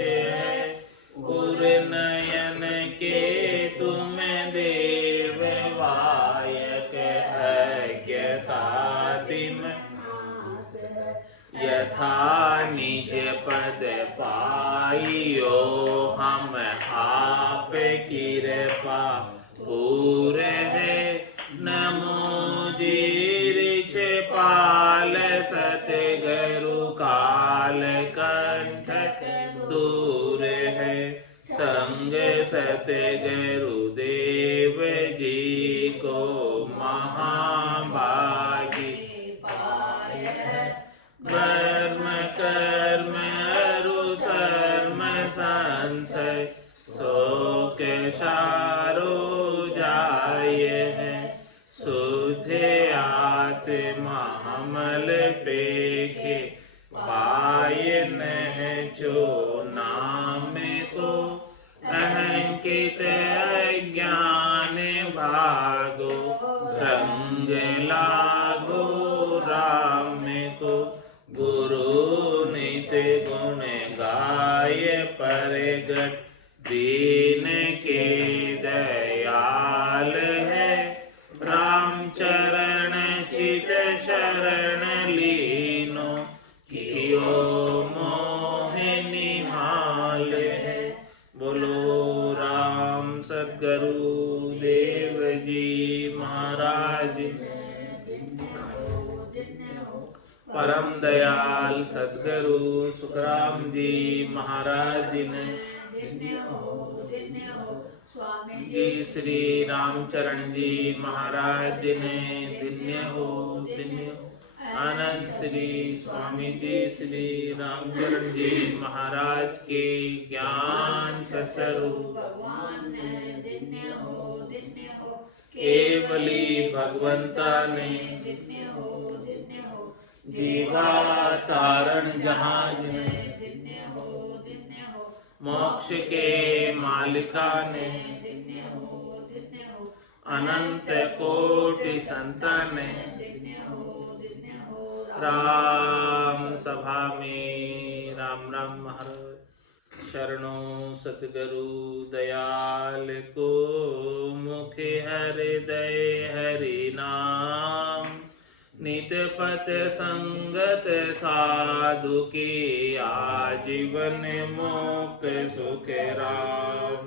है। उर नयन के तुम देव वायक अज्ञतातिम यथा निज पद पाइयो हम आप कृपा पूर है। नमो जीरिच पाल सतगुरु काल कंठक दूर है। संग सतगुरु देव जी को महाभागी वर्म कर्म अरु सर्म संशय शोक सारो जाय है। शुद्ध आत्मा मल पेखे पाय नह जो नाम को अहंकित अज्ञान भागो रंग लागो राम को। गुरु नित गुण गाय परगट दीन के दयाल है। राम चरण चित शरण लीनो कियो मोह निहाल है। बोलो राम सद्गुरु देव जी महाराज परम दयाल सद्गुरु सुखराम जी महाराज ने स्वामी जी श्री रामचरण जी महाराज ने धन्य हो धन्य हो। आनंद श्री स्वामी जी श्री रामचरण जी महाराज के ज्ञान स्वरूप भगवान ने धन्य हो धन्य हो। केवली भगवंता ने धन्य हो धन्य हो। जीवा तारण जहाज ने धन्य हो धन्य हो। मोक्ष के मालिका ने धन्य हो धन्य हो। अनंत कोटि संतान ने धन्य हो धन्य हो। राम सभा में राम राम महाराज शरणों सतगुरु दयाल को मुखे हृदय हरि नाम। नित पत संगत साधु की आजीवन मुक्त सुख राम।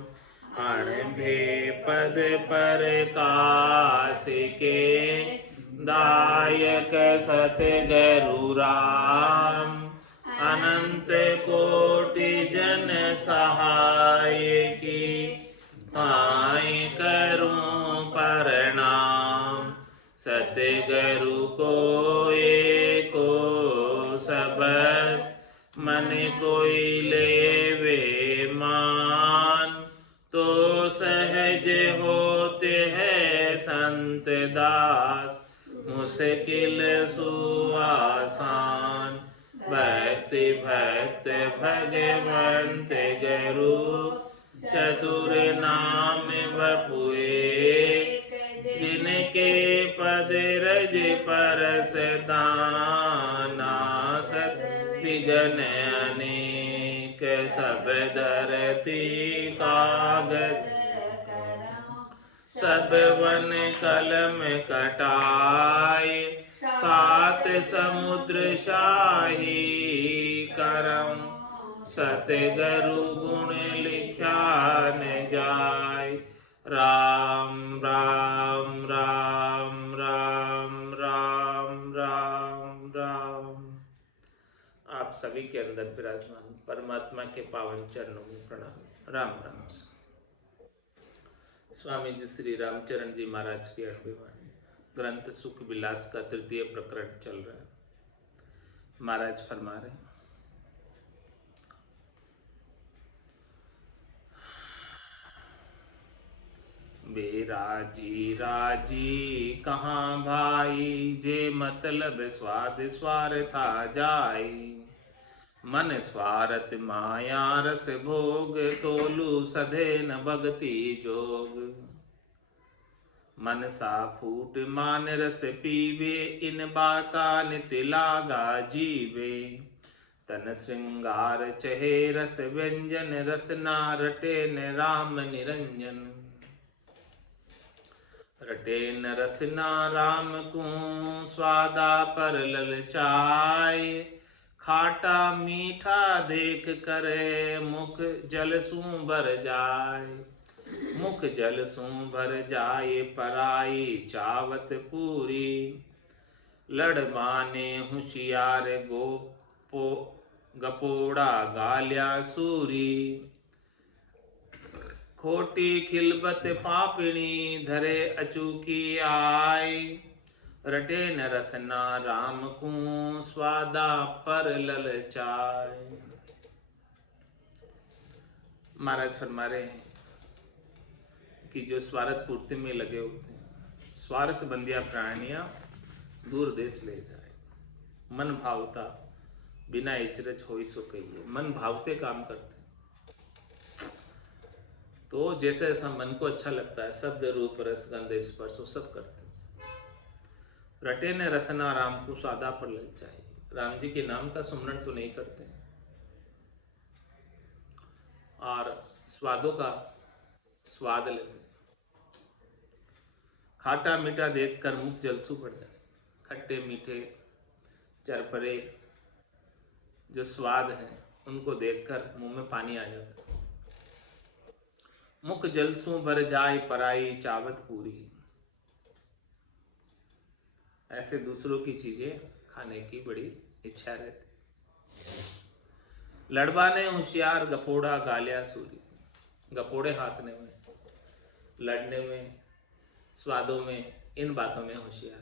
अणभे पद पर काश के दायक सतगुरु राम। अनंत कोटि जन सहाय की ताई करूं प्रणाम। सतगुरु को एको सबद मन कोई लेवे मान। तो सहज होते हैं संत दास मुश्किल सुआसान। भक्ति भक्त भगवंत गुरु चतुर नाम बपुए। जिनके पद रज परस दाना सत विघ्न अनेक। सब धरती कागज सब वन कलम कटाए। सात समुद्र शाही करम। सतगुरु गुण लिखा न जाय। राम राम राम राम राम राम राम। आप सभी के अंदर विराजमान परमात्मा के पावन चरणों में प्रणाम। राम राम। स्वामी जी श्री रामचरण जी महाराज की अणुवाणी ग्रंथ सुख विलास का तृतीय प्रकरण चल रहा है। महाराज फरमा रहे हैं, बेराजी राजी कहाँ भाई। जे मतलब स्वाद स्वार्था जाई। मन स्वार्थ माया रस भोग। तोलू सधे न भगति जोग। मन सा फूट मान रस पीवे। इन बाता नित लागा जीवे। तन श्रृंगार चहे रस व्यंजन, रसना रटे न राम निरंजन। रटे न रसना राम को स्वादा पर ललचाए, खाटा मीठा देख करे मुख जल सू भर जाए। मुख जल सू भर जाए पराई चावत पूरी, लड़माने होशियार गोपो गपोड़ा गाल्या सूरी। खोटी खिलबत पापणी धरे अचूकी आय, रटे न रसना राम को स्वादा पर ललचाय। महाराज फरमा रहे हैं कि जो स्वार्थ पूर्ति में लगे होते हैं, स्वार्थ बंदिया प्राणियां दूर देश ले जाए। मन भावता बिना इचरज होई सो कहिए। मन भावते काम करते, तो जैसे ऐसा मन को अच्छा लगता है, शब्द रूप रस गंध स्पर्श वो सब करते। रटे ने रसना राम को स्वादा पर ललचाए। राम जी के नाम का सुमरण तो नहीं करते और स्वादों का स्वाद लेते। खाटा मीठा देखकर मुख जलसू पड़ जाए। खट्टे मीठे चरपरे जो स्वाद है उनको देखकर मुंह में पानी आ जाता है। मुख जलसू भर जाए पराई चावत पूरी। ऐसे दूसरों की चीजें खाने की बड़ी इच्छा रहती। लड़बा ने होशियार गपोड़ा गालिया सूरी। गपोड़े हाँकने में, लड़ने में, स्वादों में, इन बातों में होशियार।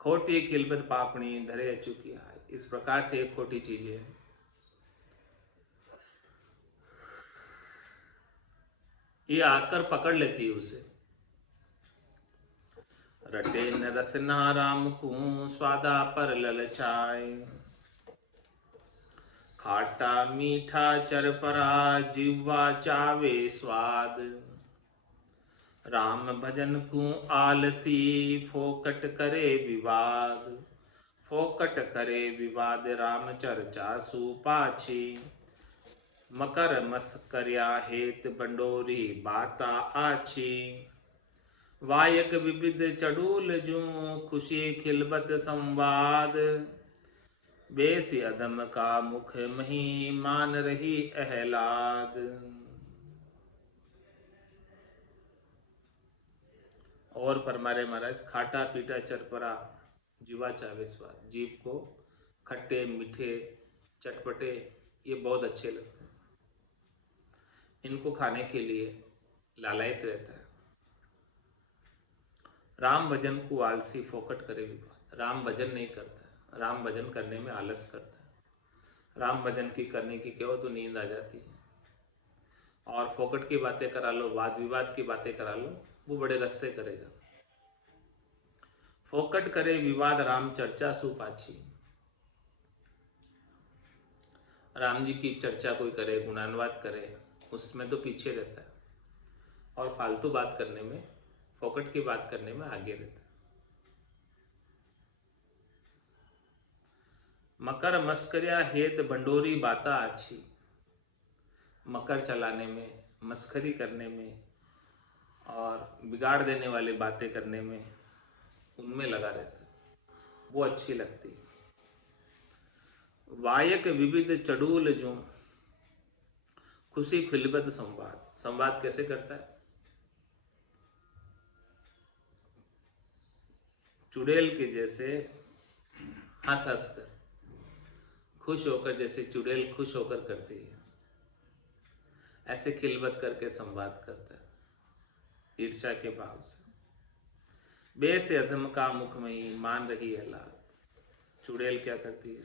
खोटी खिलबत पापणी धरे अचूकी आय। इस प्रकार से एक खोटी चीज है, ये आकर पकड़ लेती है उसे। रटे न रसना राम को स्वादा पर ललचाए, खाटा मीठा चरपरा जिह्वा चावे स्वाद। राम भजन को आलसी फोकट करे विवाद। फोकट करे विवाद राम चर्चा सुपाछी। मकर मस्करिया हेत बंडोरी बाता आछी। वायक विविध चड़ूल जू खुशी खिलबत संवाद। बेसी अदम का मुख मही मान रही अहलाद। और फरमारे महाराज, खाटा पीटा चरपरा जीवा चावे स्वाद। जीव को खट्टे मीठे चटपटे ये बहुत अच्छे लगते हैं, इनको खाने के लिए लालायित रहता है। राम भजन को आलसी फोकट करे विवाद। राम भजन नहीं करता है, राम भजन करने में आलस करता है। राम भजन की करने की कहो तो नींद आ जाती है, और फोकट की बातें करा लो, वाद विवाद की बातें करा लो, वो बड़े रस से करेगा। फोकट करे विवाद राम चर्चा सुपाछी। राम जी की चर्चा कोई करे, गुणानुवाद करे, उसमें तो पीछे रहता है, और फालतू बात करने में, फोकट की बात करने में आगे रहता है। मकर मस्करिया हेत भंडोरी बाता अच्छी। मकर चलाने में, मस्करी करने में और बिगाड़ देने वाली बातें करने में, उनमें लगा रहता है, वो अच्छी लगती है। वायक विविध चड़ूल जो खुशी खिलबत संवाद। संवाद कैसे करता है? चुड़ैल के जैसे हंस हंस कर, खुश होकर, जैसे चुड़ैल खुश होकर करती है, ऐसे खिलबत करके संवाद करता है, ईर्ष्या के भाव से। बे से अधम का मुख में ही मान रही है लाल। चुड़ैल क्या करती है?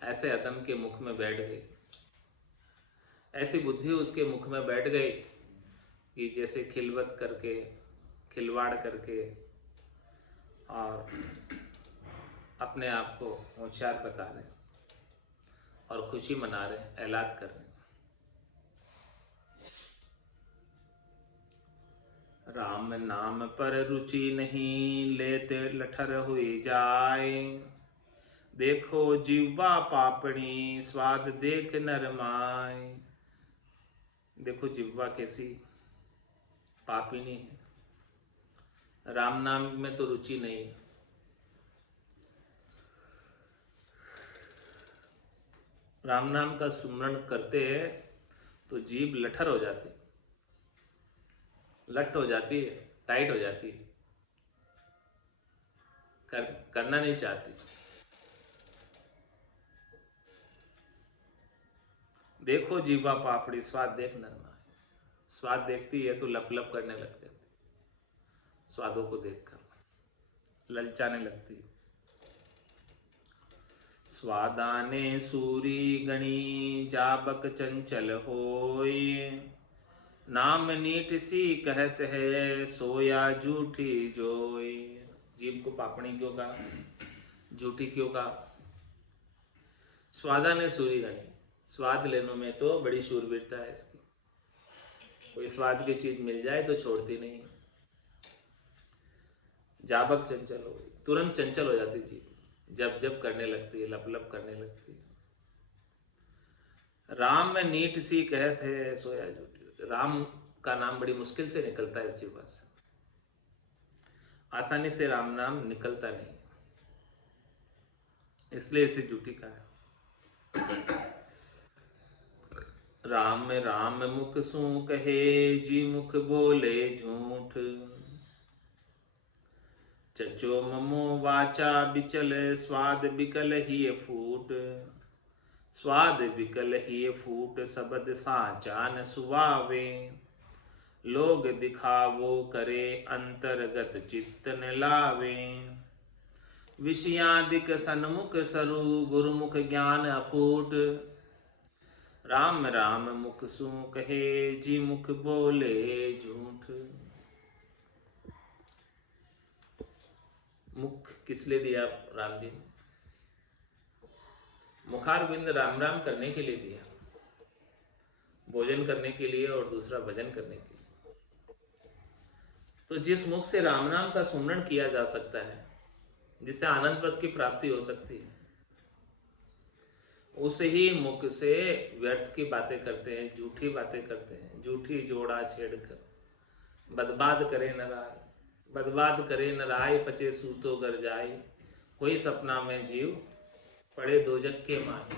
ऐसे अधम के मुख में बैठ गई, ऐसी बुद्धि उसके मुख में बैठ गई कि जैसे खिलबत करके, खिलवाड़ करके और अपने आप को होशियार बता रहे और खुशी मना रहे, ऐलान कर रहे। राम नाम पर रुचि नहीं, लेते लठर हुई जाए। देखो जीवा पापणी स्वाद देख नरमाय। देखो जिह्वा कैसी पापिनी है, राम नाम में तो रुचि नहीं है। राम नाम का सुमरण करते हैं तो जीभ लठर हो जाती, लट हो जाती है, टाइट हो जाती है, करना नहीं चाहती। देखो जीवा पापड़ी स्वाद देख नरमा है। स्वाद देखती है तो लप लप करने लग जाती, स्वादों को देखकर ललचाने लगती। स्वादाने सूरी गणी जाबक चंचल होय। नाम नीट सी कहत है सोया झूठी जोय। जीभ को पापड़ी क्यों कहा, झूठी क्यों कहा? स्वादाने सूरी गणी, स्वाद लेने में तो बड़ी शूरवीरता है इसकी। कोई स्वाद की चीज मिल जाए तो छोड़ती नहीं। जाबक चंचल हो, तुरंत चंचल हो जाती जीभ, जब जब करने लगती है, लप लप करने लगती है। राम में नीट सी कहत है सोया झूठी। राम का नाम बड़ी मुश्किल से निकलता है इस जीवा से, आसानी से राम नाम निकलता नहीं, इसलिए इसे झूठी कहा है। राम राम मुख सू कहे जी मुख बोले झूठ। चचो ममो वाचा बिचल स्वाद बिकल ही फूट। स्वाद बिकल ही फूट सबद साचा न सुवावे। लोग दिखावो करे अंतर्गत चित्त न लावे। विषयादिक सन्मुख सरु गुरुमुख ज्ञान अफूट। राम राम मुख सू कहे जी मुख बोले झूठ। मुख किस लिए दिया राम जी ने? मुखारविंद राम राम करने के लिए दिया, भोजन करने के लिए और दूसरा भजन करने के लिए। तो जिस मुख से राम नाम का सुमरण किया जा सकता है, जिससे आनंद पद की प्राप्ति हो सकती है, उस ही मुख से व्यर्थ की बातें करते हैं, झूठी बातें करते हैं, झूठी जोड़ा छेड़कर। बदबाद करे न राय, बदबाद करे न राय पचे सूतो गर जाए। कोई सपना में जीव पड़े दोजक के माए।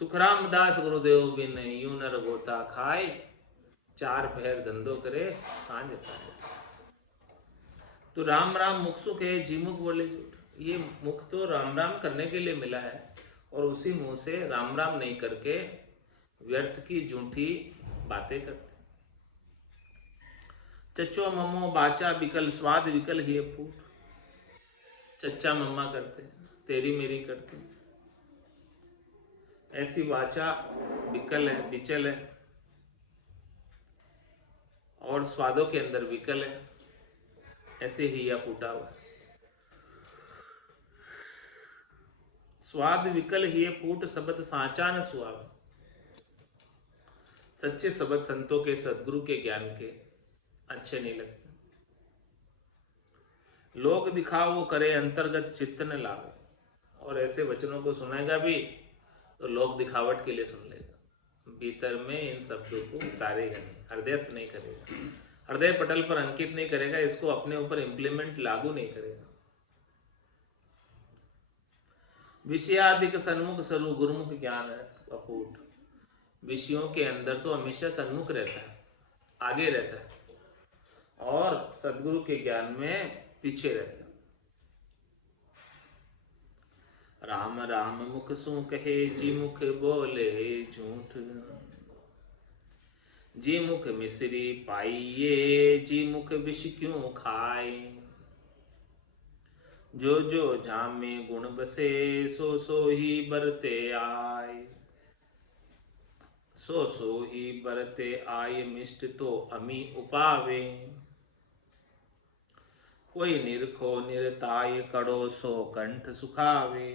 सुखराम दास गुरुदेव बिन यूं नर गोता खाए। चार पहर धंधो करे सांझ पाए। तो राम राम मुख सुख है जी मुख बोले झूठ। ये मुख तो राम राम करने के लिए मिला है, और उसी मुंह से राम राम नहीं करके व्यर्थ की झूठी बातें करते। चच्चो मम्मो बाचा बिकल स्वाद विकल ही फूट। चच्चा मम्मा करते, तेरी मेरी करते, ऐसी वाचा विकल है, बिचल है, और स्वादों के अंदर विकल है, ऐसे ही या फूटा हुआ। स्वाद विकल ही फूट शब्द साचा न सुहावे। सच्चे शब्द संतों के, सदगुरु के ज्ञान के अच्छे नहीं लगते। लोग दिखाओ करे अंतर्गत चित्त न लावे। और ऐसे वचनों को सुनेगा भी तो लोग दिखावट के लिए सुन लेगा, भीतर में इन शब्दों को उतारेगा नहीं, हृदयस्थ नहीं करेगा, हृदय पटल पर अंकित नहीं करेगा, इसको अपने ऊपर इंप्लीमेंट लागू नहीं करेगा। विषयादिक सन्मुख सरु गुरुमुख ज्ञान अफूट। विषयों के अंदर तो हमेशा सन्मुख रहता है, आगे रहता है, और सदगुरु के ज्ञान में पीछे रहता है। राम राम मुख सू कहे जी मुख बोले झूठ। जी मुख मिश्री पाइये जी मुख विष क्यों खाए। जो जो झामे गुण बसे सो सो ही बरते आए। सो सो ही बरते आए मिष्ट तो अमी उपावे। कोई निरखो निरताय कड़ो सो कंठ सुखावे।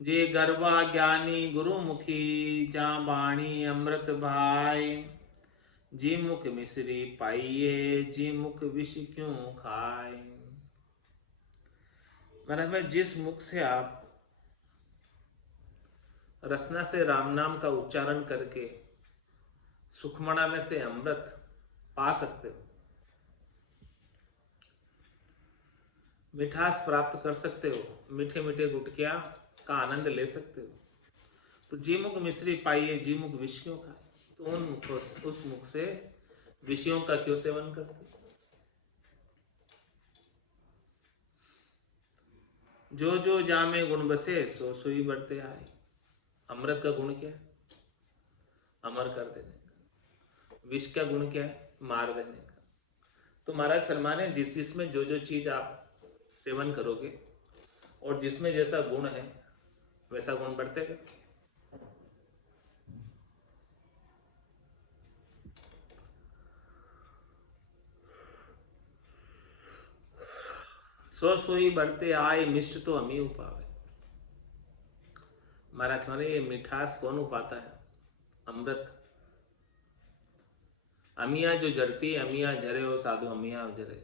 जे गर्वा ज्ञानी गुरुमुखी जा बाणी अमृत भाई। जी मुख मिश्री पाइये जी मुख विष क्यों खाए। महाराज में जिस मुख से आप रसना से राम नाम का उच्चारण करके सुखमणा में से अमृत पा सकते हो, मिठास प्राप्त कर सकते हो, मीठे मीठे गुटकिया का आनंद ले सकते हो, तो जी मुख मिश्री पाइए जी मुख विष क्यों खाए। तो उन मुखों उस मुख से विषयों का क्यों सेवन करते हो। जो जो जामे गुण बसे सो सोई बढ़ते आए। अमृत का गुण क्या है? अमर कर देने का। विष का गुण क्या है? मार देने का। तो महाराज फरमाने जिस जिसमें जो जो चीज आप सेवन करोगे और जिसमें जैसा गुण है वैसा गुण बढ़तेगा। सो सोई बढ़ते आए मिष्ट तो अमी उपावे। महाराज माने ये मिठास कौन उपाता है? अमृत। अमिया जो जरती है, अमिया जरे हो साधु अमिया जरे,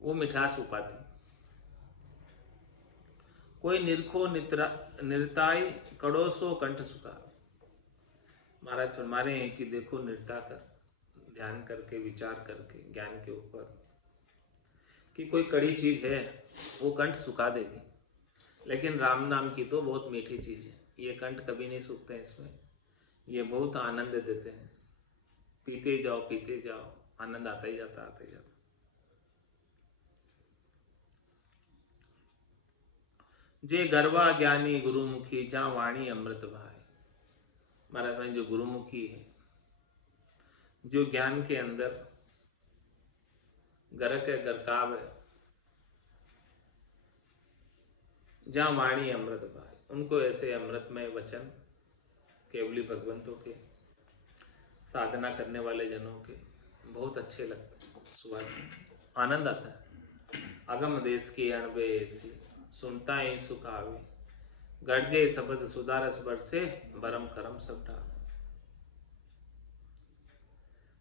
वो मिठास उपाती। कोई निरखो निर्ताय कड़ोसो कंठ सुखा। महाराज फरमारे हैं कि देखो निर्ता कर, ध्यान करके विचार करके ज्ञान के ऊपर कि कोई कड़ी चीज है वो कंठ सुखा देगी, लेकिन राम नाम की तो बहुत मीठी चीज है, ये कंठ कभी नहीं सूखते हैं। इसमें ये बहुत आनंद देते हैं। पीते जाओ आनंद आता ही जाता आता ही जाता। जे गर्वा ज्ञानी गुरुमुखी जा वाणी अमृत भाई। महाराज भाई जो गुरुमुखी है, जो ज्ञान के अंदर गरक है, गरकाव है, जहाँ वाणी अमृत भाई, उनको ऐसे अमृतमय वचन केवली भगवंतों के, साधना करने वाले जनों के बहुत अच्छे लगते हैं। स्वाद आनंद आता है। अगम देश की अणबे ऐसी सुनता ही सुख आवे, गर्जे शब्द सुधारस बरसे बरम करम सब डाल।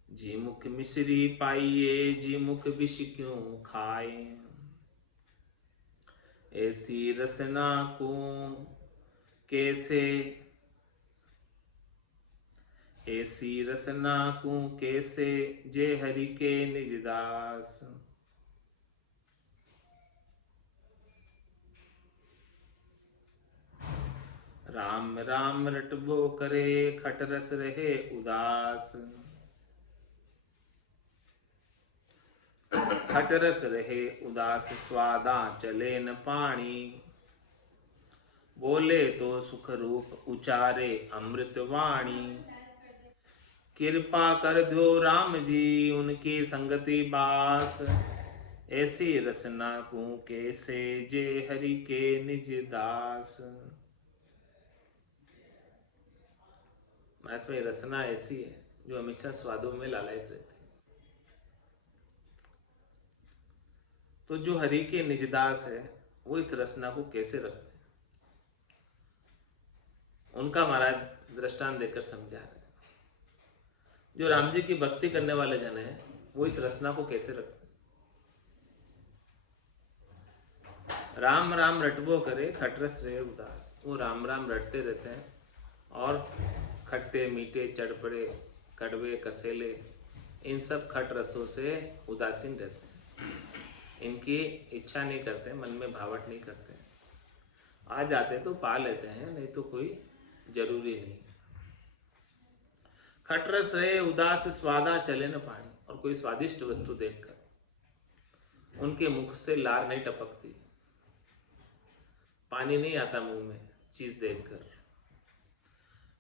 जी मुख मिश्री पाइए जी मुख विष क्यों खाए, ऐसी रसना को कैसे, ऐसी रसना को कैसे जे हरि के निज दास। राम राम रटबो करे खट रस रहे उदास, खट रस रहे उदास स्वादा चले न पानी, बोले तो सुख रूप उचारे अमृत वाणी। कृपा कर दो राम जी उनकी संगति बास, ऐसी रसना को कैसे जे हरि के निज दास। महात्मा रसना ऐसी है जो हमेशा स्वादों में लालायित रहती है। तो जो हरि के निजदास है वो इस रसना को कैसे रखते हैं, उनका महाराज दृष्टांत देकर समझा रहे हैं। जो राम जी की भक्ति करने वाले जन हैं वो इस रसना को कैसे रखते हैं। राम राम रटबो करे खटरस रहे उदास। वो राम राम रटते रहते हैं और खट्टे मीठे चटपटे कड़वे कसेले इन सब खट रसों से उदासीन रहते हैं। इनकी इच्छा नहीं करते, मन में भावट नहीं करते। आ जाते तो पा लेते हैं, नहीं तो कोई जरूरी नहीं। खटरस रहे उदास स्वादा चले न पानी। और कोई स्वादिष्ट वस्तु देखकर उनके मुख से लार नहीं टपकती, पानी नहीं आता मुंह में चीज देखकर।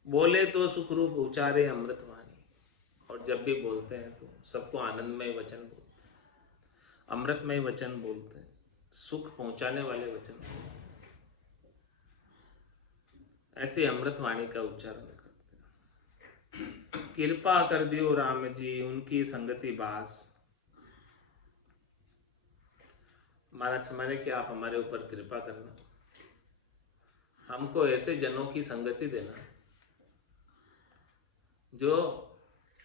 बोले तो सुखरूप उचारे अमृतवाणी। और जब भी बोलते हैं तो सबको आनंदमय वचन बोलते हैं, अमृतमय वचन बोलते हैं, सुख पहुंचाने वाले वचन बोलते हैं। ऐसे अमृतवाणी का उच्चारण करते हैं। कृपा कर दियो राम जी उनकी संगति बास। महाराज हमारे कि आप हमारे ऊपर कृपा करना, हमको ऐसे जनों की संगति देना जो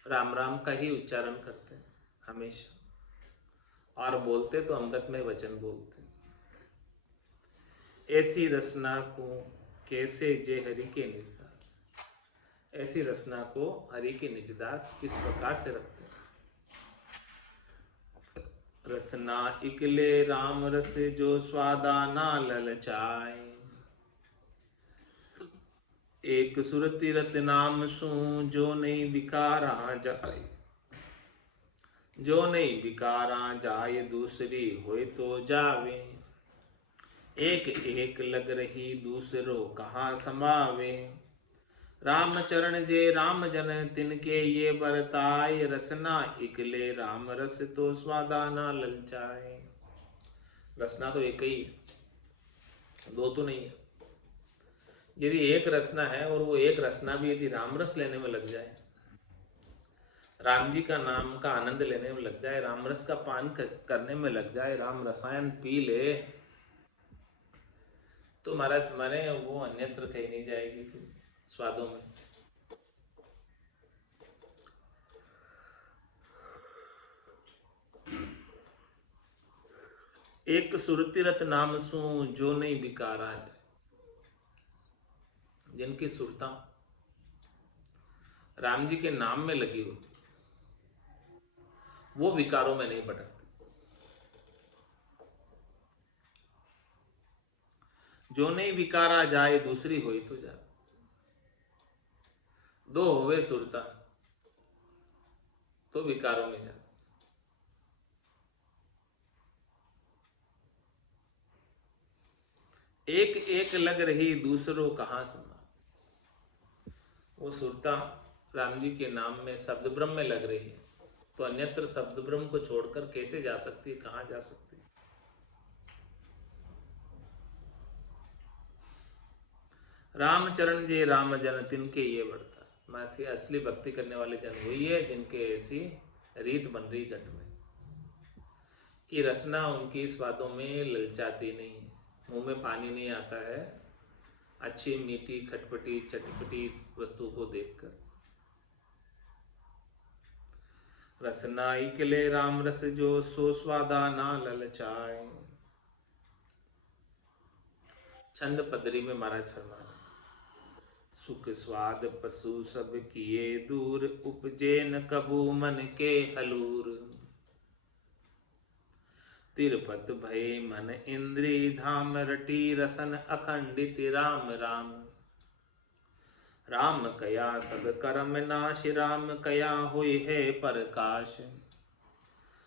राम राम का ही उच्चारण करते हैं हमेशा, और बोलते तो अमृतमय वचन बोलते। ऐसी रचना को कैसे जे हरि के निजदास, ऐसी रचना को हरि के निजदास किस प्रकार से रखते हैं। रसना इकले राम रस जो स्वादा ना ललचाए, एक सुरति रत नाम सू जो नहीं बिकारा जाए, जो नहीं बिकारा जाए दूसरी होए तो जावे, एक एक लग रही दूसरों कहाँ समावे, राम चरण जे राम जन तिनके ये बरताए, रसना इकले राम रस तो स्वादा ना ललचाए। रसना तो एक ही है, दो तो नहीं है। यदि एक रसना है और वो एक रसना भी यदि राम रस लेने में लग जाए, राम जी का नाम का आनंद लेने में लग जाए, राम रस का पान करने में लग जाए, राम रसायन पी ले, तो महाराज माने वो अन्यत्र कहीं नहीं जाएगी फिर स्वादों में। एक सुरति रत नाम सू जो नहीं बिकारा जाए, जिनकी सुरता राम जी के नाम में लगी होती, वो विकारों में नहीं भटकती। जो नहीं विकारा जाए दूसरी होई तो जाए, दो होवे सुरता तो विकारों में जाए। एक एक लग रही दूसरों कहाँ समा, वो सुरता राम जी के नाम में शब्द ब्रह्म में लग रही है, तो अन्यत्र शब्द ब्रह्म को छोड़कर कैसे जा सकती है, कहाँ जा सकती है। राम चरण जे राम जन तिनके ये बढ़ता, माथे असली भक्ति करने वाले जन वही है जिनके ऐसी रीत बन रही घट में कि रसना उनकी स्वादों में ललचाती नहीं है, मुंह में पानी नहीं आता है अच्छी मीठी खटपटी चटपटी वस्तु को देखकर। रसना इकले राम रस जो सो स्वादा ना ललचाए। छंद पदरी में महाराज फरमाना, सुख स्वाद पशु सब किए दूर, उपजे न कबू मन के हलूर, तिरपत भय मन इंद्री धाम, रटी रसन अखंडित राम राम, राम कया सब कर्म नाश, राम कया हुई है प्रकाश,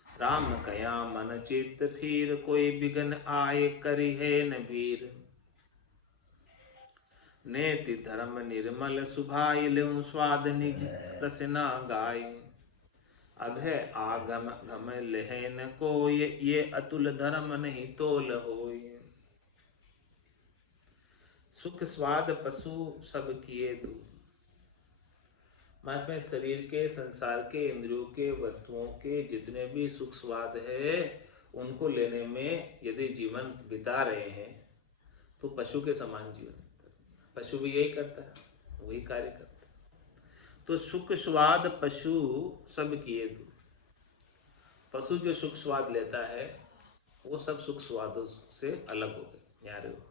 राम कया मन चित्त थीर, कोई बिघन आए करी है न भीर, नेति धर्म निर्मल सुभाय, लें स्वाद निज रसना गाय, अघ आगम घम लहन कोय, ये अतुल धर्म नहीं तोल होय, सुख स्वाद पशु सब किए दूर। महात्मा शरीर के संसार के इंद्रियों के वस्तुओं के जितने भी सुख स्वाद है उनको लेने में यदि जीवन बिता रहे हैं तो पशु के समान जीवन, पशु भी यही करता है, वही कार्य करता है। तो सुख स्वाद पशु सब किए दूर, पशु जो सुख स्वाद लेता है वो सब सुख स्वादों से अलग हो गए, न्यारे हो।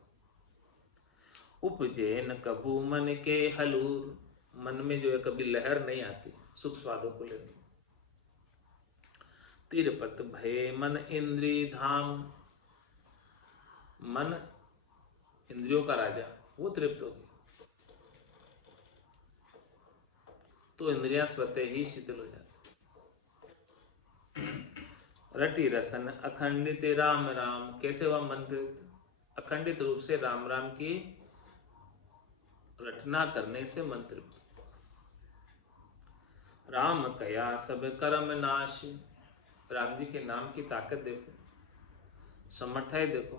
उपजे न कबू मन के हलूर, मन में जो है कभी लहर नहीं आती सुख स्वादों को लेने। तिरपत भय मन इंद्री धाम, मन इंद्रियों का राजा वो तृप्त हो गया तो इंद्रियां स्वतः ही शीतल हो जाती। रटी रसन अखंडित राम राम, कैसे वह मन अखंडित रूप से राम राम की रटना करने से मन तृप्त। राम कया सब कर्म नाश, राम जी के नाम की ताकत देखो, समर्थाई देखो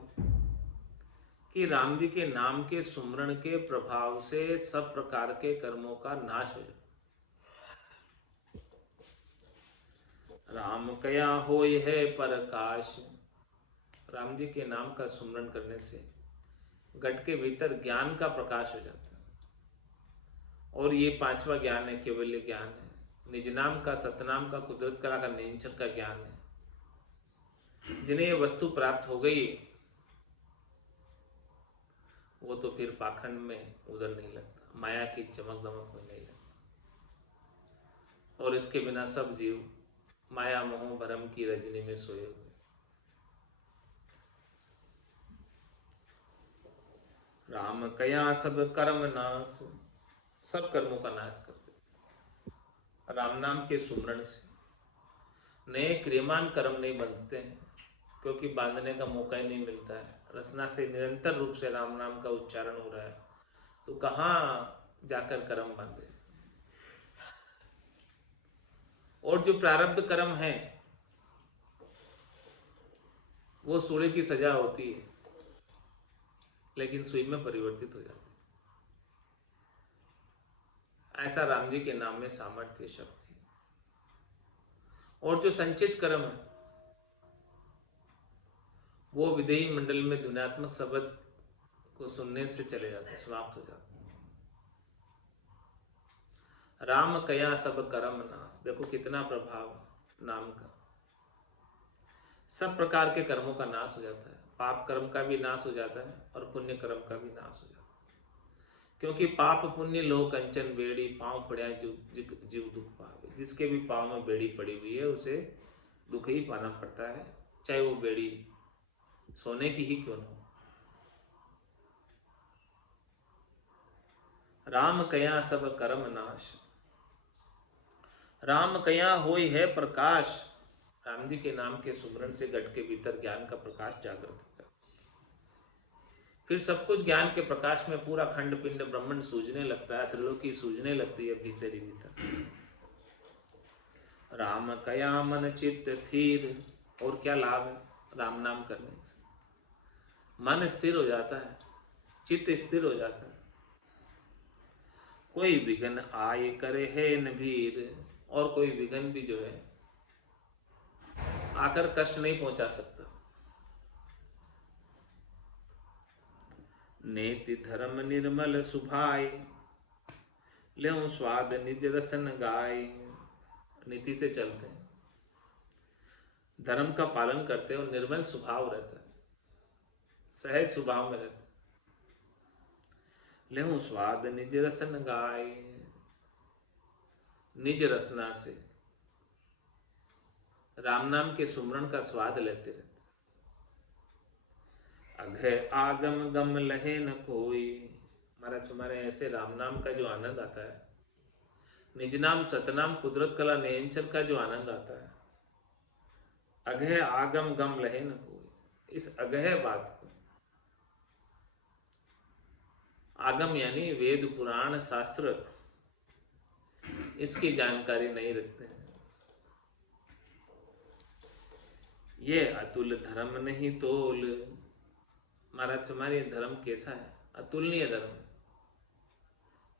कि राम जी के नाम के सुमरण के प्रभाव से सब प्रकार के कर्मों का नाश हो जाए। राम कया होय है प्रकाश, राम जी के नाम का सुमरण करने से घट के भीतर ज्ञान का प्रकाश हो जाता है। और ये पांचवा ज्ञान है, केवल्य ज्ञान है, निज नाम का, सतनाम का, कुदरत कला का, नेंचर का ज्ञान है। जिन्हें ये वस्तु प्राप्त हो गई वो तो फिर पाखंड में उधर नहीं लगता, माया की चमक दमक में नहीं लगता, और इसके बिना सब जीव माया मोह भरम की रजनी में सोए हुए। राम कया सब कर्म नाश, सब कर्मों का नाश कर दे राम नाम के सुमरण से। नए क्रियमान कर्म नहीं बनते हैं, क्योंकि बांधने का मौका ही नहीं मिलता है। रसना से निरंतर रूप से राम नाम का उच्चारण हो रहा है, तो कहाँ जाकर कर्म बांधे। और जो प्रारब्ध कर्म है वो सूले की सजा होती है, लेकिन सुई में परिवर्तित हो जाती है। ऐसा राम जी के नाम में सामर्थ्य, शक्ति। और जो संचित कर्म है वो विदेही मंडल में ध्वन्यात्मक शब्द को सुनने से चले जाते हैं, समाप्त हो जाते हैं। राम कया सब कर्म नाश, देखो कितना प्रभाव नाम का। सब प्रकार के कर्मों का नाश हो जाता है, पाप कर्म का भी नाश हो जाता है और पुण्य कर्म का भी नाश हो जाता है। क्योंकि पाप पुण्य लोह कंचन बेड़ी, पांव पड़ा जीव दुख पावे। जिसके भी पांव में बेड़ी पड़ी हुई है उसे दुख ही पाना पड़ता है, चाहे वो बेड़ी सोने की ही क्यों न हो। राम कया सब कर्म नाश, राम कया होई है प्रकाश। राम जी के नाम के सुमरण से घट के भीतर ज्ञान का प्रकाश जागृत होता है। फिर सब कुछ ज्ञान के प्रकाश में पूरा खंड पिंड ब्रह्मांड सूझने लगता है, त्रिलोकी सूझने लगती है भीतर ही भीतर। राम कया मन चित्त थीर, और क्या लाभ है राम नाम करने से? मन स्थिर हो जाता है, चित्त स्थिर हो जाता है। कोई विघ्न आए करे है न भीर, और कोई विघ्न भी जो है आकर कष्ट नहीं पहुंचा सकता। नेति धर्म निर्मल सुभाय, लेऊं स्वाद निज रसन गाय। नीति से चलते हैं, धर्म का पालन करते हैं और निर्मल स्वभाव रहता है, सहज स्वभाव में रहते हैं। लेऊं स्वाद निज रसन गाय, निज रसना से राम नाम के सुमरण का स्वाद लेते रहते। अघ आगम गम लहे न कोई, महाराज तुम्हारे ऐसे राम नाम का जो आनंद आता है, निज नाम सतनाम कुदरत कला नेंचर का जो आनंद आता है, अघ आगम गम लहे न कोई। इस अघ बात को, आगम यानी वेद पुराण शास्त्र, इसकी जानकारी नहीं रखते हैं। ये अतुल धर्म नहीं तोल, महाराज हमारे धर्म कैसा है? अतुलनीय धर्म,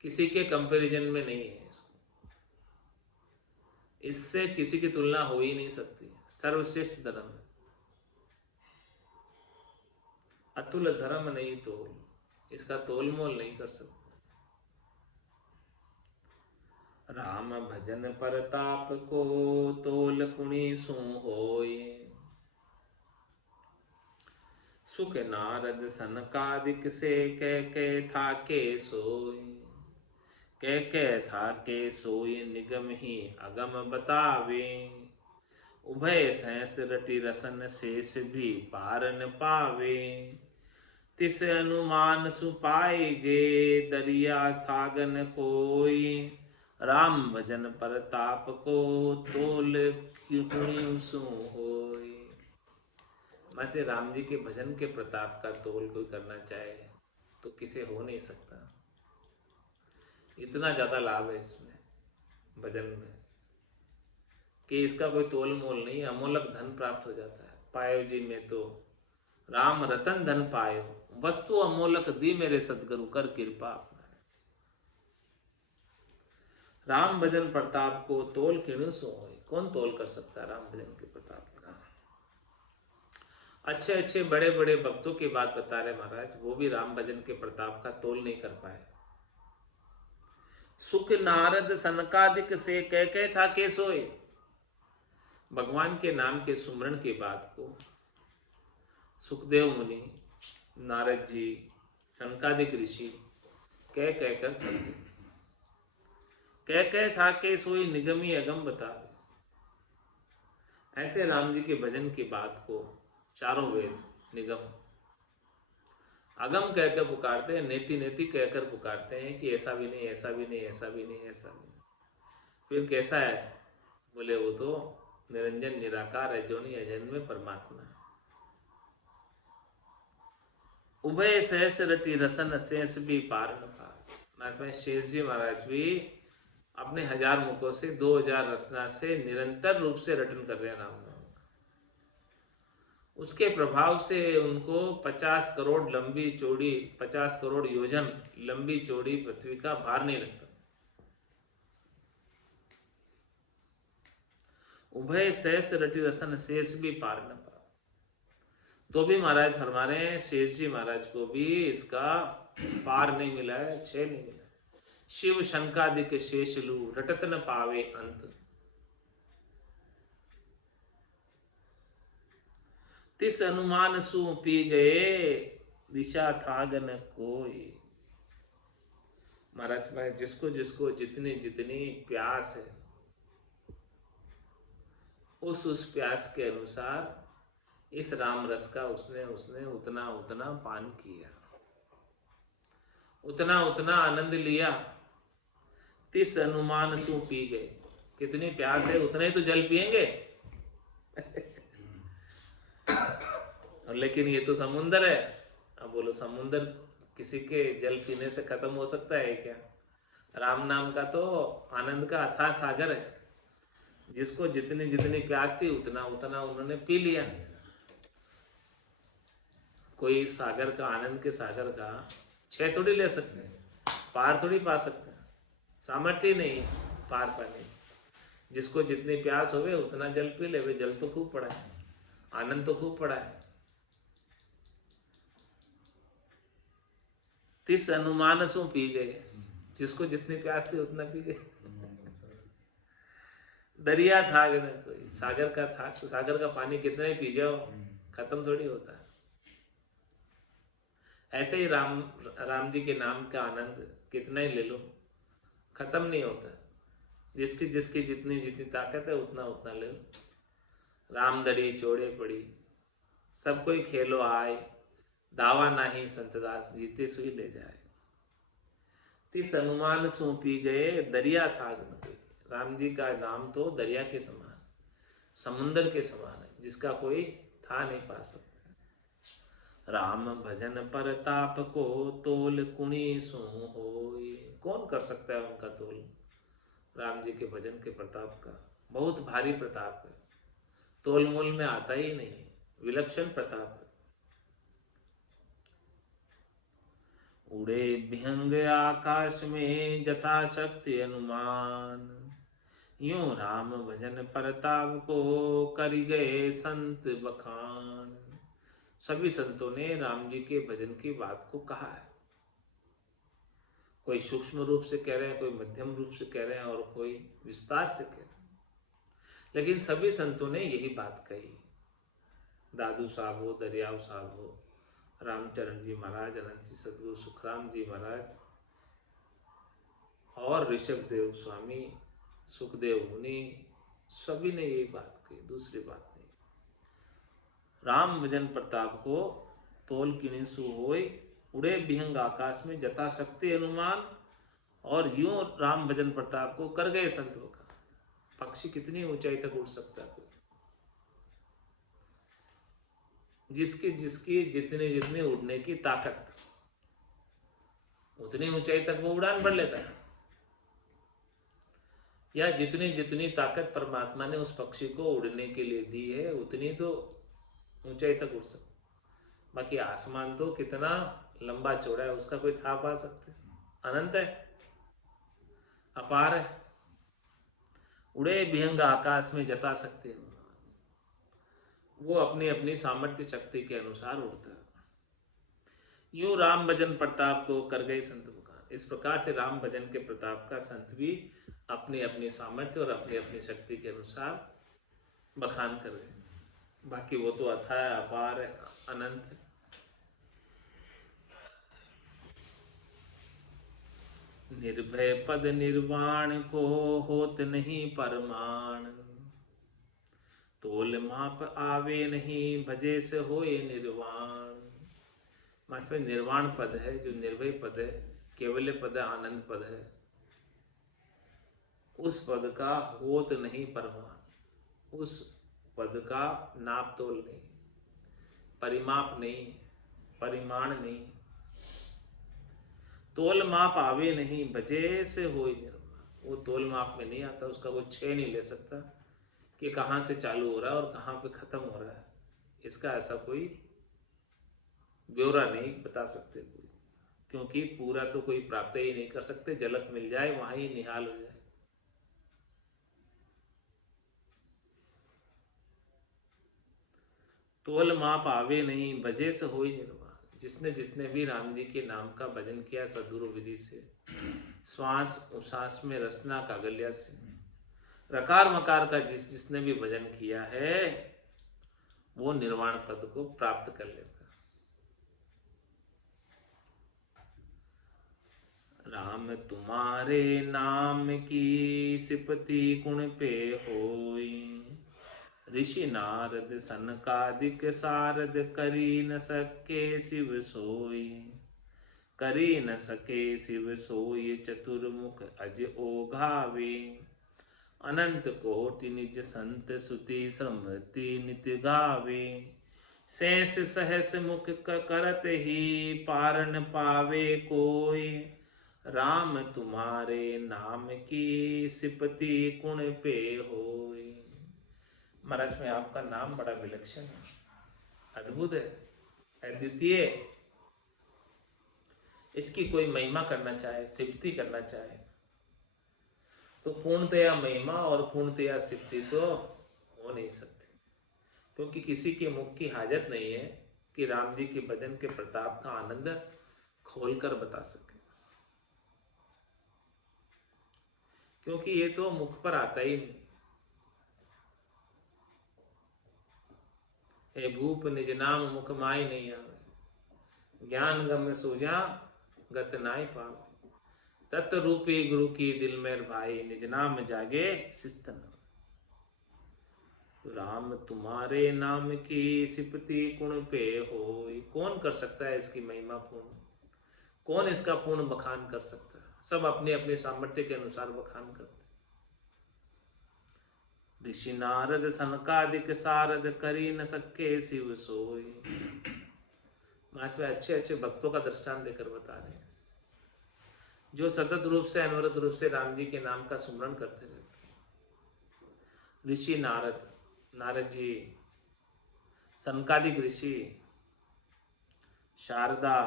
किसी के कंपैरिजन में नहीं है। इससे किसी की तुलना हो ही नहीं सकती, सर्वश्रेष्ठ धर्म है। अतुल धर्म नहीं तोल, इसका तोल मोल नहीं कर सकते। राम भजन परताप को, तोल कुणी सु होय। सुख नारद सनकादिक से, कह था के सोय। कह था के सोय, निगम ही अगम बतावे। उभय सहस रटि रसन, शेष भी पार न पावे। तिस अनुमान सुपाए गे, दरिया थागन कोई। राम भजन परताप को, तोल कुणी सु होय। माते राम जी के भजन के प्रताप का तोल कोई करना चाहे तो किसे हो नहीं सकता। इतना ज्यादा लाभ है इसमें भजन में कि इसका कोई तोल मोल नहीं। अमोलक धन प्राप्त हो जाता है। पायो जी में तो राम रतन धन पायो, वस्तु अमोलक दी मेरे सतगुरु कर कृपा अपना। राम भजन प्रताप को तोल किणु सो होय। कौन तोल कर सकता है राम भजन के प्रताप का? अच्छे अच्छे बड़े बड़े भक्तों की बात बता रहे महाराज, वो भी राम भजन के प्रताप का तोल नहीं कर पाए। सुख नारद सनकादिक से, कह था के सोए। भगवान के नाम के सुमरण के बाद को सुखदेव मुनि, नारद जी, सनकादिक ऋषि कह कहकर थके, कह था के सोई निगमी अगम बता। ऐसे राम जी के भजन की बात को चारों वेद निगम अगम कहकर पुकारते हैं, नेति नेति कहकर पुकारते हैं कि ऐसा भी नहीं, ऐसा भी नहीं, ऐसा भी नहीं, ऐसा भी नहीं। फिर कैसा है? बोले वो तो निरंजन निराकार है, जो नहीं अजन्मे परमात्मा है। उभय सहस रटी रसन शेष भी पार न पार। महात्मा शेष जी महाराज भी अपने 1000 मुखों से 2000 रचना से निरंतर रूप से रटन कर रहे हैं राम नाम का। उसके प्रभाव से उनको 50 करोड़ लंबी चौड़ी, 50 करोड़ योजन लंबी चौड़ी पृथ्वी का भार नहीं लगता। उभय सहस रटी रसन शेष भी पार न पार। तो भी महाराज फरमा रहे हैं, शेष जी महाराज को भी इसका पार नहीं मिला है, छह नहीं मिला। शिव शंकादिक शेष लू रटत न पावे अंत। तिस अनुमान सु पी गए दिशा थाग न कोई। महाराज भाई जिसको जिसको जितनी जितनी प्यास है, उस प्यास के अनुसार इस राम रस का उसने उतना उतना पान किया, उतना उतना आनंद लिया। तिस अनुमान सु पी गए। कितनी प्यास है उतना ही तो जल पिएंगे। और लेकिन ये तो समुंदर है। अब बोलो समुंदर किसी के जल पीने से खत्म हो सकता है क्या? राम नाम का तो आनंद का अथाह सागर है। जिसको जितनी जितनी प्यास थी उतना उतना उन्होंने पी लिया। कोई सागर का, आनंद के सागर का छह थोड़ी ले सकते हैं, पार थोड़ी पा सकते हैं, सामर्थ्य नहीं है पार पाने। जिसको जितनी प्यास होवे उतना जल पी ले। वे जल तो खूब पड़ा है, आनंद तो खूब पड़ा है। तिस अनुमान सो पी गए। जिसको जितनी प्यास थी उतना पी गए। दरिया था न कोई, सागर का था तो सागर का पानी कितना ही पी जाओ खत्म थोड़ी होता है। ऐसे ही राम जी के नाम का आनंद कितना ही ले लो खत्म नहीं होता। जिसकी जिसकी जितनी जितनी ताकत है उतना उतना ले लो। राम दड़ी चौड़े पड़ी, सब कोई खेलो आए, दावा नाही संतदास जीते सुई ले जाए। तिस अनुमान सो पी गए दरिया थाग न कोई। राम जी का नाम तो दरिया के समान, समुंदर के समान है, जिसका कोई था नहीं पा सकता। राम भजन परताप को तोल कुणी सो होय। कौन कर सकता है उनका तोल? राम जी के भजन के प्रताप का बहुत भारी प्रताप है, तोल मोल में आता ही नहीं, विलक्षण प्रताप है। उड़े विहंग आकाश में जथा शक्ति अनुमान, यूं राम भजन परताप को कर गए संत बखान। सभी संतों ने राम जी के भजन की बात को कहा है। कोई सूक्ष्म रूप से कह रहे हैं, कोई मध्यम रूप से कह रहे हैं और कोई विस्तार से कह रहे हैं, लेकिन सभी संतों ने यही बात कही। दादू साहब हो, दरियाव साहब हो, रामचरण जी महाराज, अनंत जी सदगुरु सुखराम जी महाराज और ऋषभ देव स्वामी, सुखदेव मुनि, सभी ने यही बात कही, दूसरी बात नहीं। राम भजन प्रताप को तोल किणिसु होय, उड़े विहंग आकाश में जथा शक्ति अनुमान, और यूं राम भजन प्रताप को कर गए संत बखान। पक्षी कितनी ऊंचाई तक उड़ सकता है? जिसकी जिसकी जितनी जितनी उड़ने की ताकत, उतनी ऊंचाई तक वो उड़ान भर लेता है। या जितनी जितनी ताकत परमात्मा ने उस पक्षी को उड़ने के लिए दी है उतनी तो ऊंचाई तक उड़ सकता। बाकी आसमान तो कितना लंबा चौड़ा है उसका कोई था पा सकते? अनंत है, अपार है। उड़े विहंग आकाश में जता सकते हैं, वो अपनी अपनी सामर्थ्य शक्ति के अनुसार उड़ता है। यूं राम भजन प्रताप को कर गए संत बखान। इस प्रकार से राम भजन के प्रताप का संत भी अपनी अपनी सामर्थ्य और अपनी अपनी शक्ति के अनुसार बखान कर गए। बाकी वो तो अथाह अपार है, अनंत है। निर्भय पद निर्वाण को होत नहीं परमाण, तोल माप आवे नहीं भजे से होए निर्वाण। मतलब निर्वाण पद है, जो निर्भय पद है, केवल पद है, आनंद पद है, उस पद का होत नहीं परमाण, उस पद का नाप तोल नहीं, परिमाप नहीं, परिमाण नहीं, तोल माप आवे नहीं भजे से होए निर्वाण। वो तोल माप में नहीं आता, उसका वो छः नहीं ले सकता कि कहाँ से चालू हो रहा है और कहाँ पे खत्म हो रहा है। इसका ऐसा कोई ब्यौरा नहीं बता सकते कोई, क्योंकि पूरा तो कोई प्राप्त ही नहीं कर सकते। झलक मिल जाए वहां ही निहाल हो जाए। तोल माप आवे नहीं भजे से होई निर्वाण। जिसने जिसने भी राम जी के नाम का भजन किया सदगुरु विधि से, श्वास उश्वास में रसना कागल्या से, रकार मकार का जिसने भी भजन किया है, वो निर्वाण पद को प्राप्त कर लेता। राम तुम्हारे नाम की सिपति गुण पे होई, ऋषि नारद सनकादिक सारद करी न सके शिव सोई, करी न सके शिव सोई चतुर्मुख अज ओघावे, अनंत कोटि निज संत सुति समृति नित गावे, शेष सहस मुख करत ही पारन पावे कोई, राम तुम्हारे नाम की सिपति गुण पे होई। महाराज में आपका नाम बड़ा विलक्षण है, अद्भुत है, अद्वितीय। इसकी कोई महिमा करना चाहे, सिफती करना चाहे, तो पूर्णतया महिमा और पूर्णतया सिफती तो हो नहीं सकती, क्योंकि किसी के मुख की हाजत नहीं है कि राम जी के भजन के प्रताप का आनंद खोलकर बता सके, क्योंकि ये तो मुख पर आता ही नहीं। हे भूप निज नाम मुख माई नहीं आवे, ज्ञान गम सूझा गत नाई पावे, तत्व रूपी गुरु की दिल में भाई, निज नाम जागे शिस्तन। राम तुम्हारे नाम की सिपति गुण पे होई। कौन कर सकता है इसकी महिमा पूर्ण, कौन इसका पूर्ण बखान कर सकता है? सब अपने अपने सामर्थ्य के अनुसार बखान करते। ऋषि नारद सनकादिक सारद करी न सके शिव सोई। महात्मा अच्छे अच्छे भक्तों का दृष्टांत देकर बता रहे हैं, जो सतत रूप से अनवरत रूप से राम जी के नाम का सुमरण करते रहते हैं। ऋषि नारद, नारद जी, सनकादिक ऋषि, शारदा,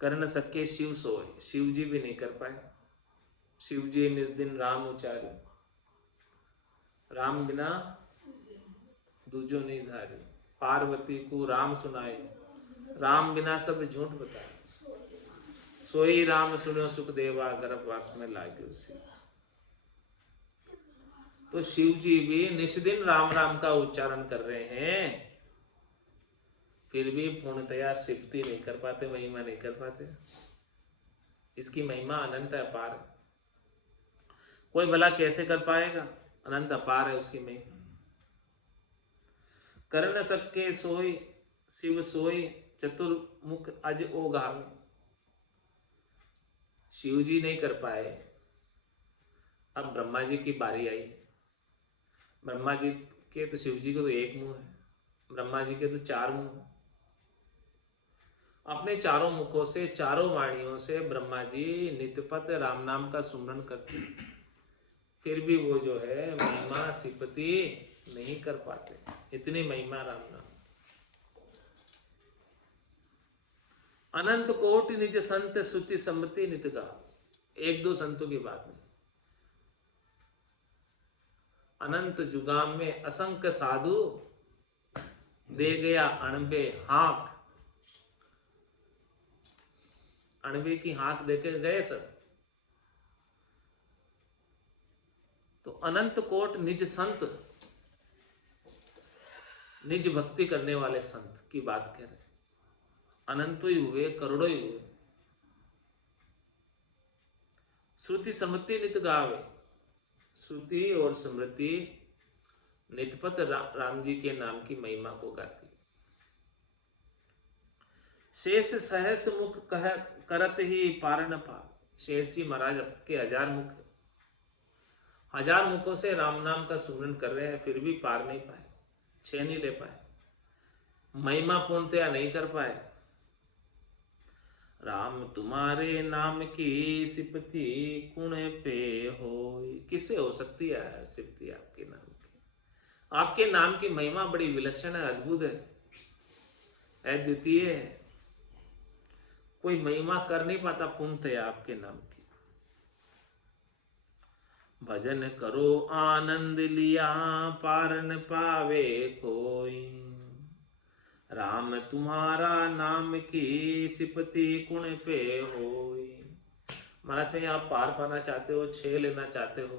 कर न सके शिव सोए, शिव जी भी नहीं कर पाए। शिव जी निज दिन राम उचारे, राम बिना दूजो नहीं धारे, पार्वती को राम सुनाए, राम बिना सब झूठ बताए, सोई राम सुनो सुख देवा गर्भवास में लागे उसे। तो शिव जी भी निष्दिन राम राम का उच्चारण कर रहे हैं, फिर भी पूर्णतया सिफती नहीं कर पाते, महिमा नहीं कर पाते। इसकी महिमा अनंत अपार। कोई भला कैसे कर पाएगा? अनंत अपार है उसकी महिमा। कर न सके सोई शिव सोई चतुर्मुख अज ओघावे। शिव जी नहीं कर पाए, अब ब्रह्मा जी की बारी आई। ब्रह्मा जी के तो, शिव जी को तो एक मुंह है, ब्रह्मा जी के तो चार मुंह। अपने चारों मुखों से, चारों वाणियों से ब्रह्मा जी नित्यपत राम नाम का सुमरण करते, फिर भी वो जो है महिमा सिपति नहीं कर पाते। इतनी महिमा राम नाम। अनंत कोटि निज संत सुति सम्मति नित गा। एक दो संतों की बात नहीं, अनंत जुगाम में असंख्य साधु दे गया अणबे हाक। अणबे की हाक देके गए सब। तो अनंत कोट निज संत, निज भक्ति करने वाले संत की बात कह रहे, अनंतों ही हुए, करोड़ों ही हुए। श्रुति स्मृति नित गावे, श्रुति और स्मृति नितपत राम जी के नाम की महिमा को गाती। शेष सहस मुख कह करत ही पार न पा। शेष जी महाराज के 1000 मुख, 1000 मुखों से राम नाम का सुमरन कर रहे हैं, फिर भी पार नहीं पाए, छह नहीं ले पाए, महिमा पूर्णतया नहीं कर पाए। राम तुम्हारे नाम की सिपति कुण पे होई। किससे हो सकती है सिपति आपके नाम की? आपके नाम की महिमा बड़ी विलक्षण है, अद्भुत है, अद्वितीय है। कोई महिमा कर नहीं पाता पूर्णतया आपके नाम की। भजन करो आनंद लिया पार न पावे कोई। राम तुम्हारा नाम की सिपति कुण पे होई। महाराज में आप पार पाना चाहते हो, 6 लेना चाहते हो,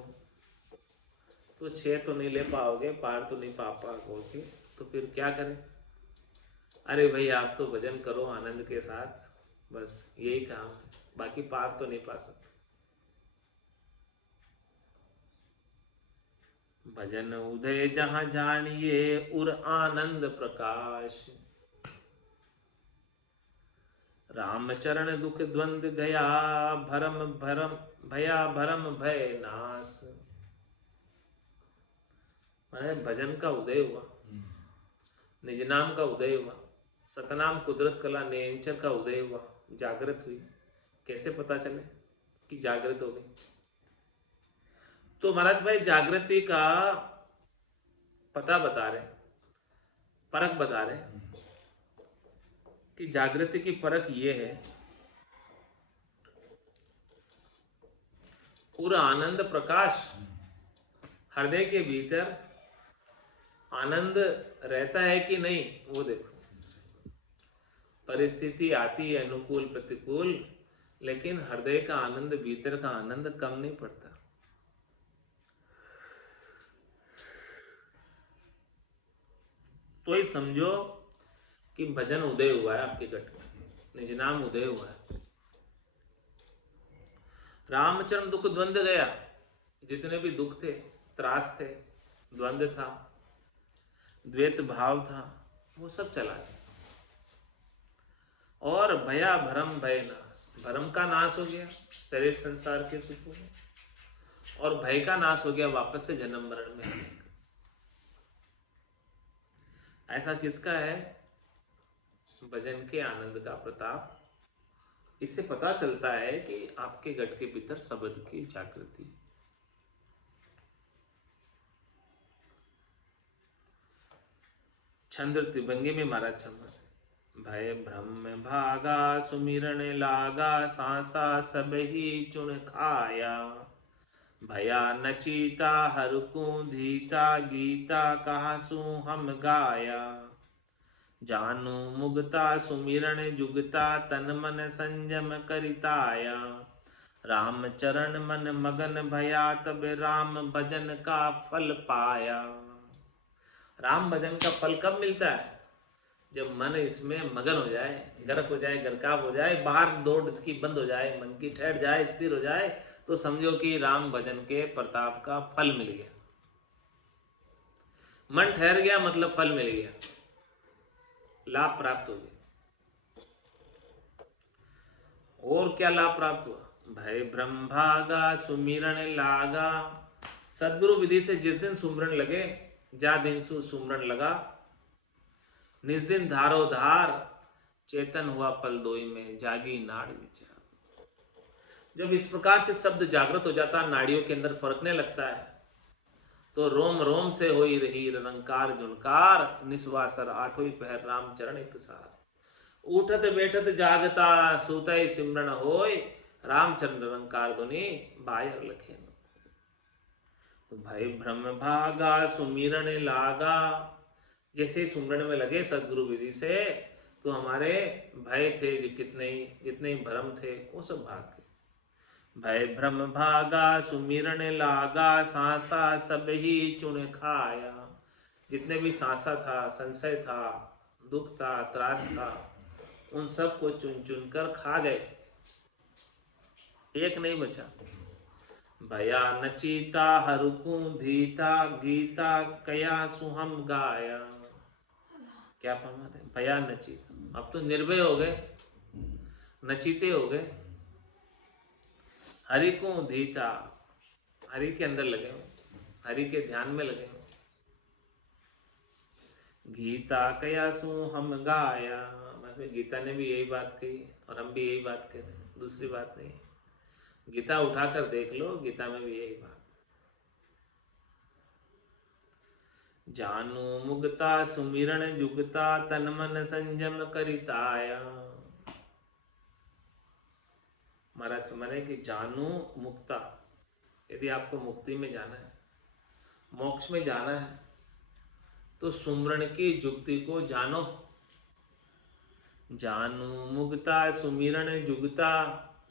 तो 6 तो नहीं ले पाओगे, पार तो नहीं पा पाओगे, तो फिर क्या करें? अरे भाई आप तो भजन करो आनंद के साथ, बस यही काम है, बाकी पार तो नहीं पा सकते। भजन उदय जहां जानिए उर आनंद प्रकाश। राम चरण दुख द्वंद गया भरम भरम भया भरम भय नाश। मैंने भजन का उदय हुआ, निज नाम का उदय हुआ, सतनाम कुदरत कला नियंचर का उदय हुआ, जागृत हुई। कैसे पता चले कि जागृत हो गई? तो महाराज भाई जागृति का पता बता रहे, परख बता रहे कि जागृति की परख ये है, पूरा आनंद प्रकाश हृदय के भीतर आनंद रहता है कि नहीं, वो देखो। परिस्थिति आती है अनुकूल प्रतिकूल, लेकिन हृदय का आनंद, भीतर का आनंद कम नहीं पड़ता। तो ही समझो कि भजन उदय हुआ है आपके गट में, निज नाम उदय हुआ है। रामचरण दुख द्वंद गया। जितने भी दुख थे, त्रास थे, द्वंद था, द्वैत भाव था, वो सब चला गया। और भया भरम भय नाश। भरम का नाश हो गया शरीर संसार के सुखों में, और भय का नाश हो गया वापस से जन्म मरण में आने का। ऐसा किसका है? भजन के आनंद का प्रताप। इससे पता चलता है कि आपके गट के भीतर शब्द की जागृति। छंद त्रिभंगी में महाराज छंद। भय भ्रम भागा सुमिरन लागा, सांसा सब ही चुन खाया। भया नचीता हर को धीता, गीता कहासु हम गाया। जानू मुगता सुमिरन जुगता, तन मन संयम करिताया। राम चरण मन मगन भया, तब राम भजन का फल पाया। राम भजन का फल कब मिलता है? जब मन इसमें मगन हो जाए, गर्क हो जाए, गरकाव हो जाए, बाहर दौड़ इसकी बंद हो जाए, मन की ठहर जाए, स्थिर हो जाए, तो समझो कि राम भजन के प्रताप का फल मिल गया। मन ठहर गया मतलब फल मिल गया, लाभ प्राप्त हो गया। और क्या लाभ प्राप्त हुआ? भय भ्रम भागा सुमिरन लागा। सदगुरु विधि से जिस दिन सुमरन लगे, जा दिन सु सुमरन लगा, निज दिन धारो धार, चेतन हुआ पल दोई में, जागी नाड़ विचार। जब इस प्रकार से शब्द जागृत हो जाता, नाड़ियों के अंदर फरकने लगता है, तो रोम रोम से होई रही रंकार जुनकार, निस्वासर आठों पहर राम चरण एक सार। उठत बैठत जागता सुतय सिमरन होय, रामचरण रंकार धुनि बायर लखे। तो भय भ्रम भागा सुमिरन लागा। जैसे सुमरन में लगे सदगुरु विधि से, तो हमारे भय थे जो जितने भ्रम थे वो सब भाग गए। भय भ्रम भागा सुमिरन लागा, सांसा सब ही चुन खाया। जितने भी सांसा था, संशय था, दुख था, त्रास था, उन सब को चुन चुन कर खा गए, एक नहीं बचा। भया नचीता हरुकू धीता गीता कया सुहम गाया। क्या फरमा रहे? भया नचीता, अब तो निर्भय हो गए, नचीते हो गए। हरि को धीता, हरि के अंदर लगे हो, हरि के ध्यान में लगे हो। गीता कयासु हम गाया, मतलब गीता ने भी यही बात कही और हम भी यही बात कह रहे हैं, दूसरी बात नहीं। गीता उठाकर देख लो, गीता में भी यही बात। जानु मुगता सुमिरन जुगता तन मन संयम करिताया। महाराज माने कि जानू मुक्ता, यदि आपको मुक्ति में जाना है, मोक्ष में जाना है, तो सुमरण की जुक्ति को जानो। जानू मुक्ता सुमिरन जुगता,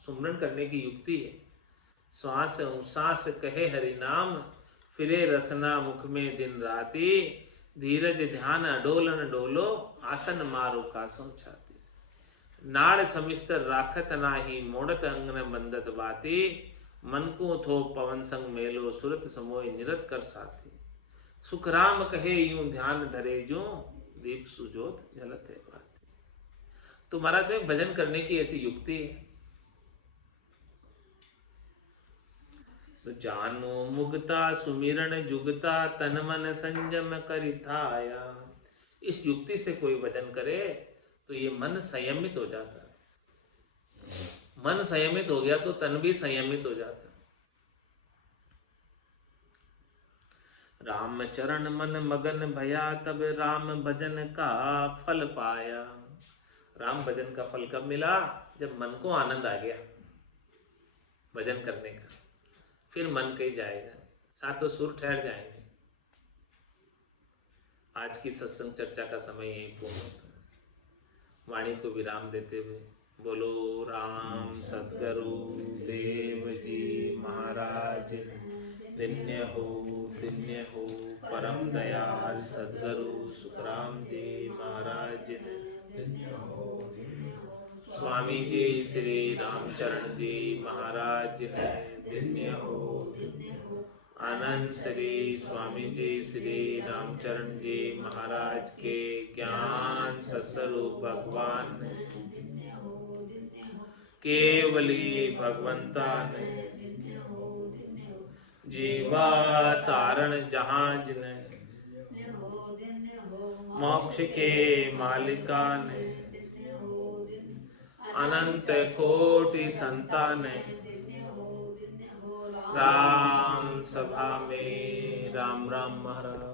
सुमरण करने की युक्ति है। श्वास उश्वास कहे हरि नाम, फिरे रसना मुख में दिन राति। धीरज ध्यान अडोलन डोलो, आसन मारो कासम छाती। नाड़ समिस्तर राखत नाही, मोड़त अंगन बंदत बाती। मन को थो पवन संग मेलो, सुरत समोय निरत कर साथी। सुख राम कहे यूं ध्यान धरे जो, दीप सुजोत जलत है बाती। तो महाराज में भजन करने की ऐसी युक्ति है। तो जानो मुगता सुमिरन जुगता तन मन संयम करिथाया। इस युक्ति से कोई भजन करे तो ये मन संयमित हो जाता है। मन संयमित हो गया तो तन भी संयमित हो जाता है। राम चरण मन मगन भया, तब राम भजन का फल पाया। राम भजन का फल कब मिला? जब मन को आनंद आ गया भजन करने का, फिर मन कहीं जाएगा, सातों सुर ठहर जाएंगे। आज की सत्संग चर्चा का समय यही पूर्ण होता है। वाणी को विराम देते हुए बोलो राम सद्गुरु देव जी महाराज। धन्य हो परम दयाल सद्गुरु सुखराम जी महाराज। स्वामी जी श्री रामचरण जी महाराज धन्य हो। आनंद श्री स्वामी जी श्री रामचरण जी महाराज के ज्ञान सस्वरूप भगवान केवली भगवंता ने जीवा तारण जहाज ने, मोक्ष के मालिका ने, अनंत कोटि संतान राम सभा में राम राम महाराज।